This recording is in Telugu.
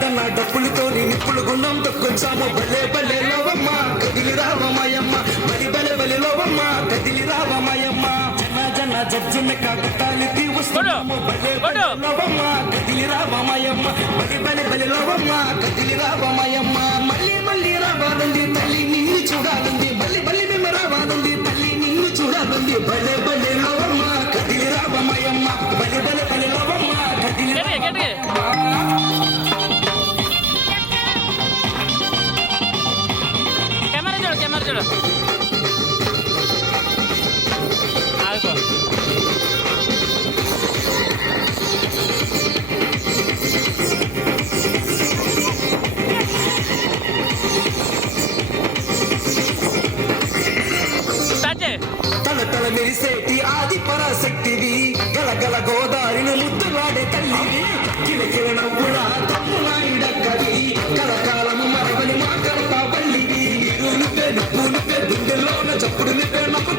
దన్న డప్పులతోని నిప్పులు గుండం తొక్కొచ్చాము బలే బలే లోవమ్మ కదిలి రావమాయమ్మ బలి బలే బలి లోవమ్మ కదిలి రావమాయమ్మ జన జజ్జన కాకతాలికి వస్తున్నాము బలే బలే లోవమ్మ కదిలి రావమాయమ్మ బలి బలే బలి లోవమ్మ కదిలి రావమాయమ్మ మళ్ళీ మళ్ళీ రావాలంది తల్లి నిన్ను చూడాలంది బల్లి బల్లి మేము రావాలంది తల్లి నిన్ను చూడాలంది బలే బలే లోవమ్మ కదిలి రావమాయమ్మ బలి బలే బలి లోవమ్మ కదిలి కెమెరా చూడు ఆడుకో తల తల మెరిసేటి ఆది పరాశక్తివి గలగల గోదారిని ముద్దులాడే తల్లివి కిలకిల నవ్వుల తమ్మునాయుడక్కవి కలకాలము మరవని మా కడప బల్లివి నువ్వే నువ్వు నువ్వే గుండెల్లోన చప్పుడు నువ్వే నాకు